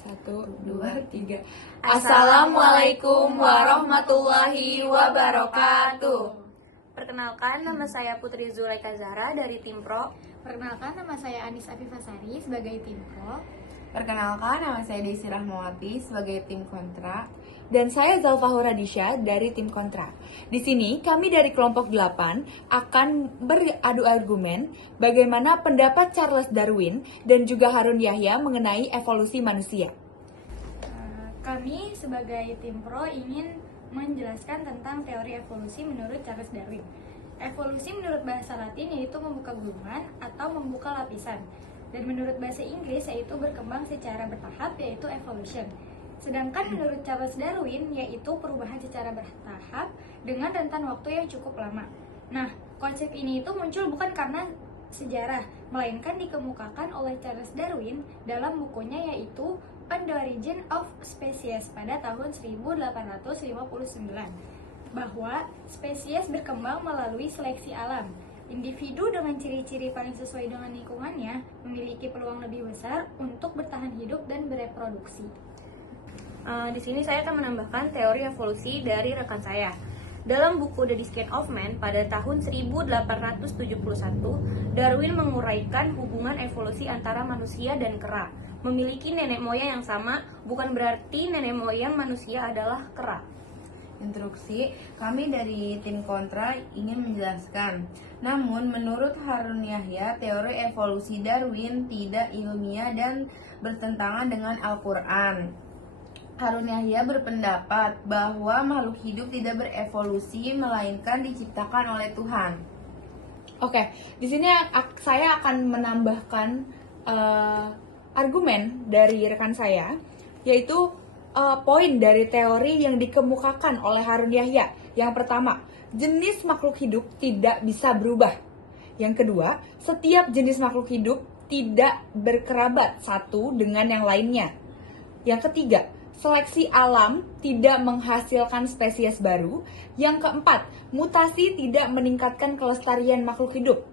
Satu, dua, tiga. Assalamualaikum warahmatullahi wabarakatuh. Perkenalkan, nama saya Putri Zulaika Zahra dari Tim Pro. Perkenalkan, nama saya Anis Afifasari sebagai Tim Pro. Perkenalkan, nama saya Desi Rahmawati sebagai tim kontra. Dan saya Zalfahura Disha dari tim kontra. Di sini kami dari kelompok 8 akan beradu argumen bagaimana pendapat Charles Darwin dan juga Harun Yahya mengenai evolusi manusia. Kami sebagai Tim Pro ingin menjelaskan tentang teori evolusi menurut Charles Darwin. Evolusi menurut bahasa Latin yaitu membuka gulungan atau membuka lapisan. Dan menurut bahasa Inggris yaitu berkembang secara bertahap yaitu evolution. Sedangkan menurut Charles Darwin yaitu perubahan secara bertahap dengan rentan waktu yang cukup lama. Nah, konsep ini itu muncul bukan karena sejarah, melainkan dikemukakan oleh Charles Darwin dalam bukunya yaitu On the Origin of Species pada tahun 1859, bahwa spesies berkembang melalui seleksi alam. Individu dengan ciri-ciri paling sesuai dengan lingkungannya memiliki peluang lebih besar untuk bertahan hidup dan bereproduksi. Di sini saya akan menambahkan teori evolusi dari rekan saya. Dalam buku The Descent of Man pada tahun 1871, Darwin menguraikan hubungan evolusi antara manusia dan kera. Memiliki nenek moyang yang sama bukan berarti nenek moyang manusia adalah kera. Instruksi, kami dari tim kontra ingin menjelaskan. Namun, menurut Harun Yahya, teori evolusi Darwin tidak ilmiah dan bertentangan dengan Al-Quran. Harun Yahya berpendapat bahwa makhluk hidup tidak berevolusi, melainkan diciptakan oleh Tuhan. Oke, di sini saya akan menambahkan argumen dari rekan saya, yaitu poin dari teori yang dikemukakan oleh Harun Yahya. Yang pertama, jenis makhluk hidup tidak bisa berubah. Yang kedua, setiap jenis makhluk hidup tidak berkerabat satu dengan yang lainnya. Yang ketiga, seleksi alam tidak menghasilkan spesies baru. Yang keempat, mutasi tidak meningkatkan kelestarian makhluk hidup.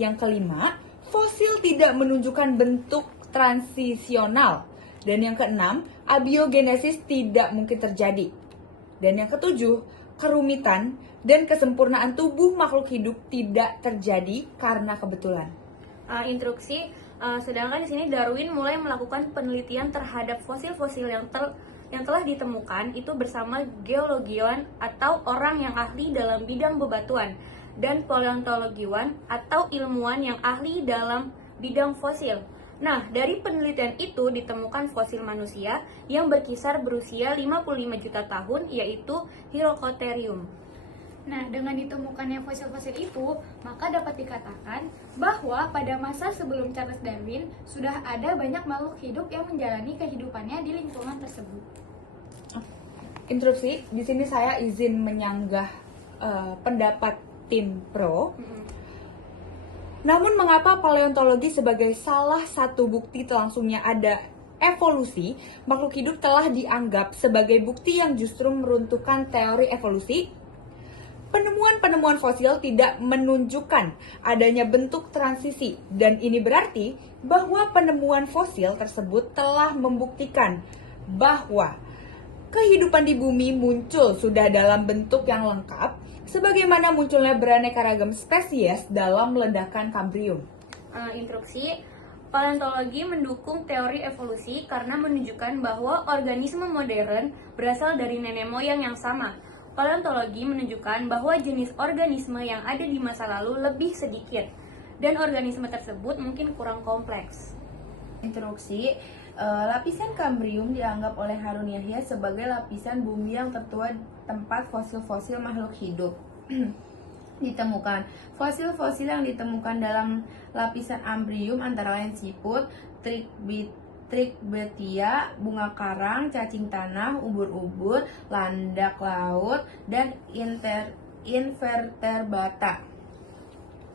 Yang kelima, fosil tidak menunjukkan bentuk transisional. Dan yang keenam, abiogenesis tidak mungkin terjadi. Dan yang ketujuh, kerumitan dan kesempurnaan tubuh makhluk hidup tidak terjadi karena kebetulan. Sedangkan di sini Darwin mulai melakukan penelitian terhadap fosil-fosil yang telah ditemukan itu bersama geologiwan atau orang yang ahli dalam bidang bebatuan dan paleontologiwan atau ilmuwan yang ahli dalam bidang fosil. Nah, dari penelitian itu ditemukan fosil manusia yang berkisar berusia 55 juta tahun, yaitu Hyracotherium. Nah, dengan ditemukannya fosil-fosil itu, maka dapat dikatakan bahwa pada masa sebelum Charles Darwin sudah ada banyak makhluk hidup yang menjalani kehidupannya di lingkungan tersebut. Interupsi, di sini saya izin menyanggah pendapat tim pro. Namun mengapa paleontologi sebagai salah satu bukti langsungnya ada evolusi, makhluk hidup telah dianggap sebagai bukti yang justru meruntuhkan teori evolusi? Penemuan-penemuan fosil tidak menunjukkan adanya bentuk transisi, dan ini berarti bahwa penemuan fosil tersebut telah membuktikan bahwa kehidupan di bumi muncul sudah dalam bentuk yang lengkap, sebagaimana munculnya beraneka ragam spesies dalam ledakan Kambrium. Paleontologi mendukung teori evolusi karena menunjukkan bahwa organisme modern berasal dari nenek moyang yang sama. Paleontologi menunjukkan bahwa jenis organisme yang ada di masa lalu lebih sedikit, dan organisme tersebut mungkin kurang kompleks. Instruksi, lapisan Kambrium dianggap oleh Harun Yahya sebagai lapisan bumi yang tertua tempat fosil-fosil makhluk hidup ditemukan. Fosil-fosil yang ditemukan dalam lapisan Kambrium antara lain siput, Trichbetia, bunga karang, cacing tanah, ubur-ubur, landak laut, dan invertebrata.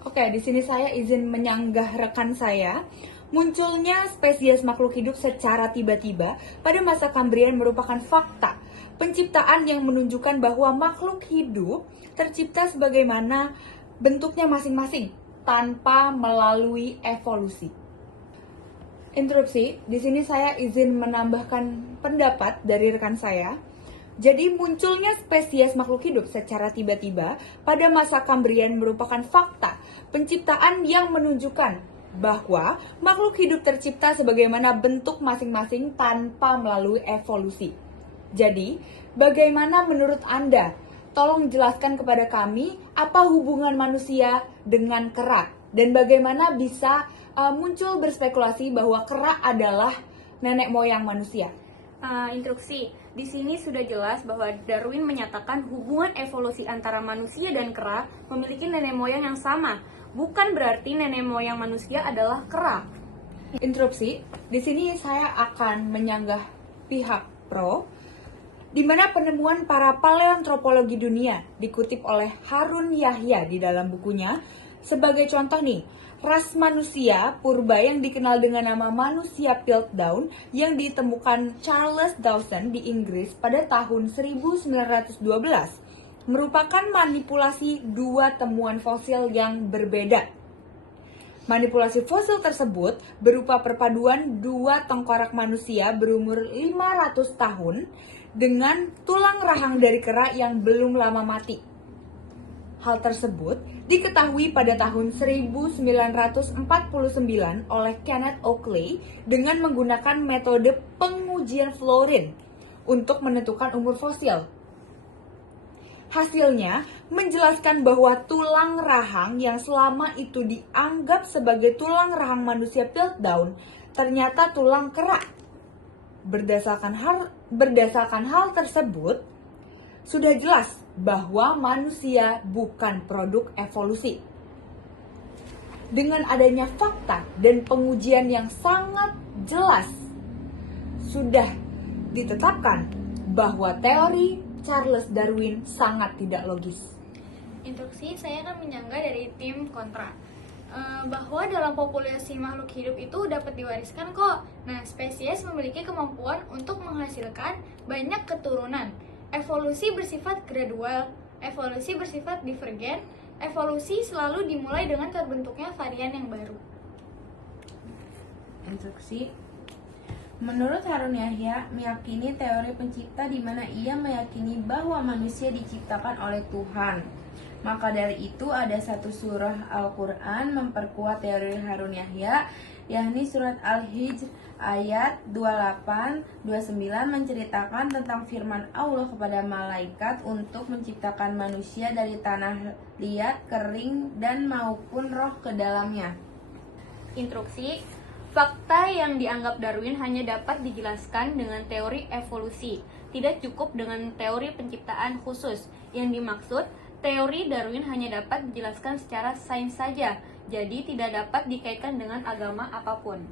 Oke, di sini saya izin menyanggah rekan saya. Munculnya spesies makhluk hidup secara tiba-tiba pada masa Kambrian merupakan fakta penciptaan yang menunjukkan bahwa makhluk hidup tercipta sebagaimana bentuknya masing-masing tanpa melalui evolusi. Interupsi, di sini saya izin menambahkan pendapat dari rekan saya. Jadi munculnya spesies makhluk hidup secara tiba-tiba pada masa Kambrian merupakan fakta penciptaan yang menunjukkan bahwa makhluk hidup tercipta sebagaimana bentuk masing-masing tanpa melalui evolusi. Jadi, bagaimana menurut Anda? Tolong jelaskan kepada kami apa hubungan manusia dengan kera dan bagaimana bisa muncul berspekulasi bahwa kera adalah nenek moyang manusia. Instruksi, di sini sudah jelas bahwa Darwin menyatakan hubungan evolusi antara manusia dan kera memiliki nenek moyang yang sama. Bukan berarti nenek moyang manusia adalah kera. Interupsi, di sini saya akan menyanggah pihak pro, di mana penemuan para paleoantropologi dunia dikutip oleh Harun Yahya di dalam bukunya. Sebagai contoh nih, ras manusia purba yang dikenal dengan nama manusia Piltdown yang ditemukan Charles Dawson di Inggris pada tahun 1912 merupakan manipulasi dua temuan fosil yang berbeda. Manipulasi fosil tersebut berupa perpaduan dua tengkorak manusia berumur 500 tahun dengan tulang rahang dari kera yang belum lama mati. Hal tersebut diketahui pada tahun 1949 oleh Kenneth Oakley dengan menggunakan metode pengujian fluorin untuk menentukan umur fosil. Hasilnya menjelaskan bahwa tulang rahang yang selama itu dianggap sebagai tulang rahang manusia Piltdown ternyata tulang kera. Berdasarkan hal tersebut, sudah jelas bahwa manusia bukan produk evolusi. Dengan adanya fakta dan pengujian yang sangat jelas, sudah ditetapkan bahwa teori Charles Darwin sangat tidak logis. Instruksi, saya akan menyangga dari tim kontra bahwa dalam populasi makhluk hidup itu dapat diwariskan kok. Nah, spesies memiliki kemampuan untuk menghasilkan banyak keturunan. Evolusi bersifat gradual, evolusi bersifat divergen, evolusi selalu dimulai dengan terbentuknya varian yang baru. Instruksi. Menurut Harun Yahya, meyakini teori pencipta di mana ia meyakini bahwa manusia diciptakan oleh Tuhan. Maka dari itu ada satu surah Al-Quran memperkuat teori Harun Yahya, yakni surat Al-Hijr ayat 28-29 menceritakan tentang firman Allah kepada malaikat untuk menciptakan manusia dari tanah liat, kering, dan maupun roh ke dalamnya. Instruksi, fakta yang dianggap Darwin hanya dapat dijelaskan dengan teori evolusi, tidak cukup dengan teori penciptaan khusus. Yang dimaksud, teori Darwin hanya dapat dijelaskan secara sains saja, jadi tidak dapat dikaitkan dengan agama apapun.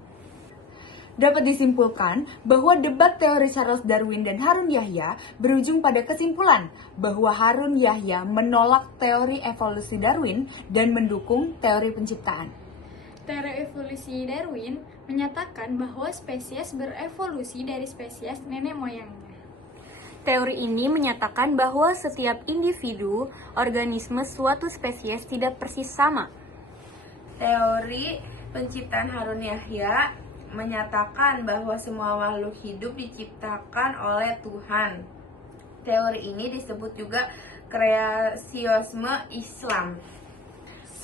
Dapat disimpulkan bahwa debat teori Charles Darwin dan Harun Yahya berujung pada kesimpulan bahwa Harun Yahya menolak teori evolusi Darwin dan mendukung teori penciptaan. Teori evolusi Darwin menyatakan bahwa spesies berevolusi dari spesies nenek moyangnya. Teori ini menyatakan bahwa setiap individu organisme suatu spesies tidak persis sama. Teori penciptaan Harun Yahya menyatakan bahwa semua makhluk hidup diciptakan oleh Tuhan. Teori ini disebut juga kreasionisme Islam.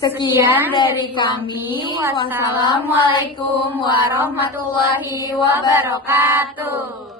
Sekian dari kami. Wassalamualaikum warahmatullahi wabarakatuh.